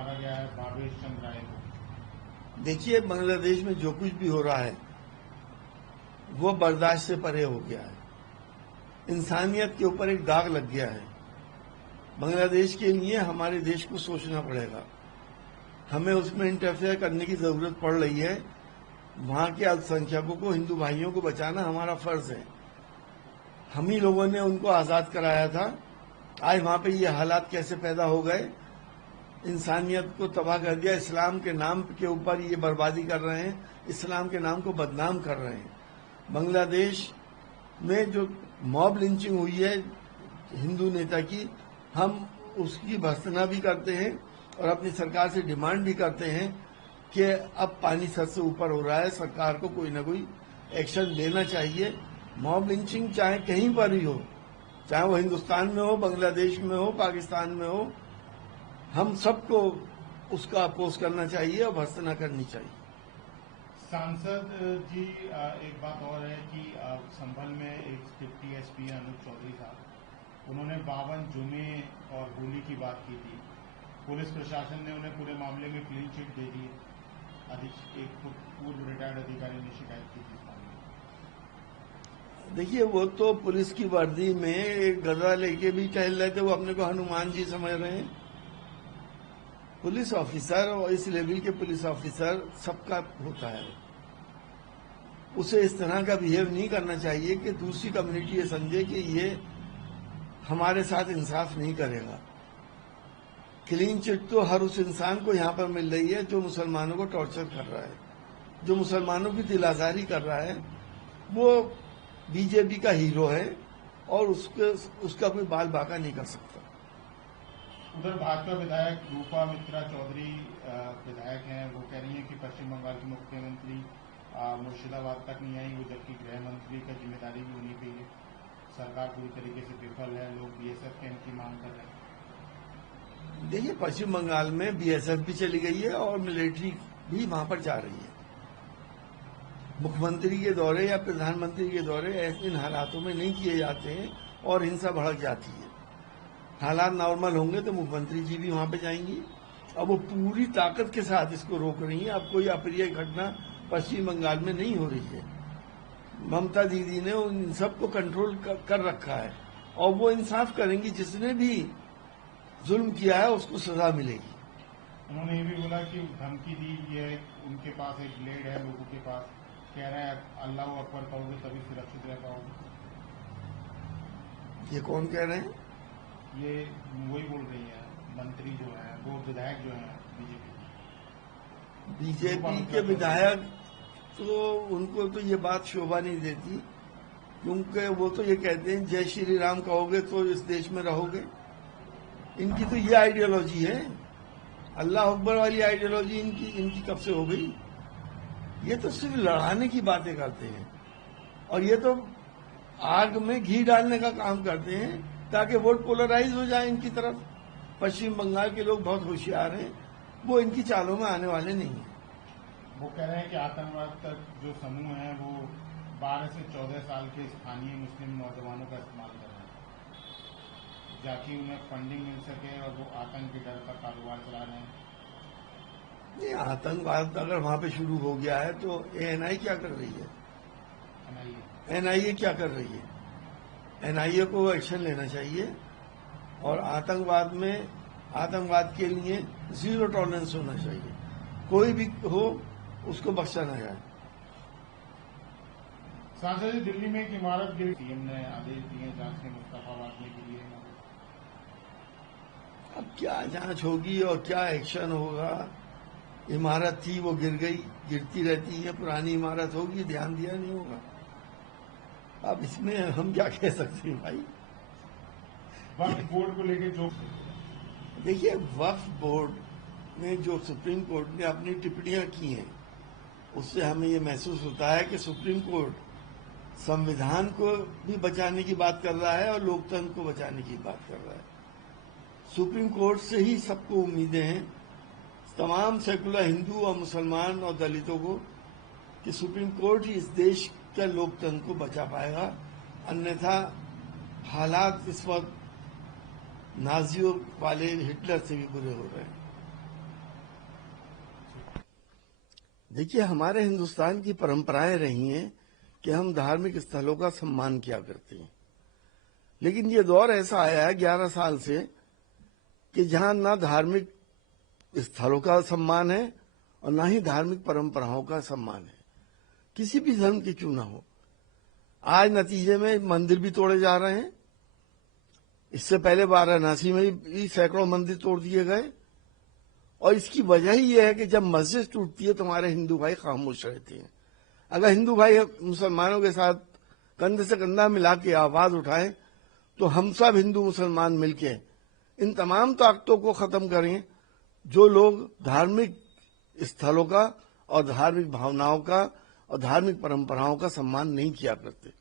मारा गया है भावेश चंद्र राय को। देखिए, बांग्लादेश में जो कुछ भी हो रहा है वो बर्दाश्त से परे हो गया है। इंसानियत के ऊपर एक दाग लग गया है। बांग्लादेश के लिए हमारे देश को सोचना पड़ेगा। हमें उसमें इंटरफेयर करने की जरूरत पड़ रही है। वहां के अल्पसंख्यकों को, हिंदू भाइयों को बचाना हमारा फर्ज है। हम ही लोगों ने उनको आजाद कराया था। आज वहां पे ये हालात कैसे पैदा हो गए? इंसानियत को तबाह कर दिया। इस्लाम के नाम के ऊपर ये बर्बादी कर रहे हैं, इस्लाम के नाम को बदनाम कर रहे हैं। बांग्लादेश में जो मॉब लिंचिंग हुई है हिंदू नेता की, हम उसकी भर्त्सना भी करते हैं और अपनी सरकार से डिमांड भी करते हैं कि अब पानी सर से ऊपर हो रहा है, सरकार को कोई ना कोई एक्शन लेना चाहिए। मॉब लिंचिंग चाहे कहीं पर ही हो, चाहे वो हिंदुस्तान में हो, बांग्लादेश में हो, पाकिस्तान में हो, हम सबको उसका अपोज करना चाहिए और भर्त्सना करनी चाहिए। सांसद जी, एक बात और है कि संभल में एक डिप्टी एसपी अनूप चौधरी साहब, उन्होंने 52 जुमे और होली की बात की थी। पुलिस प्रशासन ने उन्हें पूरे मामले में क्लीन चिट दे दी। एक पूर्व रिटायर्ड अधिकारी ने शिकायत की थी। देखिए, वो तो पुलिस की वर्दी में एक गदा लेके भी टहल रहे थे। वो अपने को हनुमान जी समझ रहे हैं। पुलिस ऑफिसर और इस लेवल के पुलिस ऑफिसर सबका होता है। उसे इस तरह का बिहेव नहीं करना चाहिए कि दूसरी कम्युनिटी ये समझे कि ये हमारे साथ इंसाफ नहीं करेगा। क्लीन चिट तो हर उस इंसान को यहां पर मिल रही है जो मुसलमानों को टॉर्चर कर रहा है, जो मुसलमानों की दिलाजारी कर रहा है। वो बीजेपी का हीरो है और उसका कोई बाल बाका नहीं कर सकता। उधर भाजपा विधायक रूपा मित्रा चौधरी विधायक हैं, वो कह रही हैं कि पश्चिम बंगाल की मुख्यमंत्री मुर्शिदाबाद तक नहीं आई, वो जबकि गृह मंत्री का जिम्मेदारी भी उन्हीं पे है। सरकार पूरी तरीके से विफल है, लोग बीएसएफ कैंप की मांग कर रहे हैं। देखिए, पश्चिम बंगाल में बीएसएफ भी चली गई है और मिलिट्री भी वहां पर जा रही है। मुख्यमंत्री के दौरे या प्रधानमंत्री के दौरे इन हालातों में नहीं किए जाते हैं और हिंसा भड़क जाती है। हालात नॉर्मल होंगे तो मुख्यमंत्री जी भी वहां पे जाएंगी। अब वो पूरी ताकत के साथ इसको रोक रही है। अब कोई अप्रिय घटना पश्चिम बंगाल में नहीं हो रही है। ममता दीदी ने उन सबको कंट्रोल कर रखा है और वो इंसाफ करेंगी। जिसने भी जुल्म किया है उसको सजा मिलेगी। उन्होंने ये भी बोला कि धमकी दी है, उनके पास एक ब्लेड है, लोगों के पास, कह रहे हैं अल्लाह अकबर कहोगे तभी सुरक्षित रह पाओगे। ये कौन कह रहे हैं? ये वही बोल रही है मंत्री जो है, वो विधायक जो है बीजेपी के विधायक, तो उनको तो ये बात शोभा नहीं देती, क्योंकि वो तो ये कहते हैं जय श्री राम कहोगे तो इस देश में रहोगे। इनकी तो ये आइडियोलॉजी है। अल्लाह अकबर वाली आइडियोलॉजी इनकी कब से हो गई? ये तो सिर्फ लड़ाने की बातें करते हैं और ये तो आग में घी डालने का काम करते हैं ताकि वोट पोलराइज हो जाए इनकी तरफ। पश्चिम बंगाल के लोग बहुत होशियार हैं, वो इनकी चालों में आने वाले नहीं हैं। वो कह रहे हैं कि आतंकवाद का जो समूह है वो 12 से 14 साल के स्थानीय मुस्लिम नौजवानों का इस्तेमाल कर रहे हैं ताकि उन्हें फंडिंग मिल सके और वो आतंक के डर का कारोबार चला रहे हैं। नहीं, आतंकवाद अगर वहां पे शुरू हो गया है तो एएनआई क्या कर रही है? एनआईए क्या कर रही है? एनआईए को एक्शन लेना चाहिए और आतंकवाद के लिए जीरो टॉलरेंस होना चाहिए। कोई भी हो उसको बख्शा न जाए। सांसद जी, दिल्ली में एक इमारत गिरी, सीएम ने आदेश दिए जांच के मुस्तफा बांटने के लिए। अब क्या जांच होगी और क्या एक्शन होगा? इमारत थी, वो गिर गई, गिरती रहती है, पुरानी इमारत होगी, ध्यान दिया नहीं होगा। अब इसमें हम क्या कह सकते हैं भाई? वक्फ बोर्ड को लेकर जो देखिए, वक्फ बोर्ड में जो सुप्रीम कोर्ट ने अपनी टिप्पणियां की हैं उससे हमें ये महसूस होता है कि सुप्रीम कोर्ट संविधान को भी बचाने की बात कर रहा है और लोकतंत्र को बचाने की बात कर रहा है। सुप्रीम कोर्ट से ही सबको उम्मीदें हैं, तमाम सेकुलर हिंदू और मुसलमान और दलितों को, कि सुप्रीम कोर्ट ही इस देश के लोकतंत्र को बचा पाएगा। अन्यथा हालात इस वक्त नाजियों वाले हिटलर से भी बुरे हो रहे हैं। देखिए, हमारे हिंदुस्तान की परंपराएं रही हैं कि हम धार्मिक स्थलों का सम्मान किया करते हैं, लेकिन ये दौर ऐसा आया है 11 साल से कि जहां ना धार्मिक स्थलों का सम्मान है और ना ही धार्मिक परंपराओं का सम्मान है, किसी भी धर्म की क्यों ना हो। आज नतीजे में मंदिर भी तोड़े जा रहे हैं। इससे पहले वाराणसी में भी सैकड़ों मंदिर तोड़ दिए गए, और इसकी वजह ही यह है कि जब मस्जिद टूटती है तो हमारे हिंदू भाई खामोश रहते हैं। अगर हिंदू भाई मुसलमानों के साथ कंधे से कंधा मिला के आवाज उठाएं तो हम सब हिंदू मुसलमान मिलके इन तमाम ताकतों को खत्म करें जो लोग धार्मिक स्थलों का और धार्मिक भावनाओं का और धार्मिक परंपराओं का सम्मान नहीं किया करते।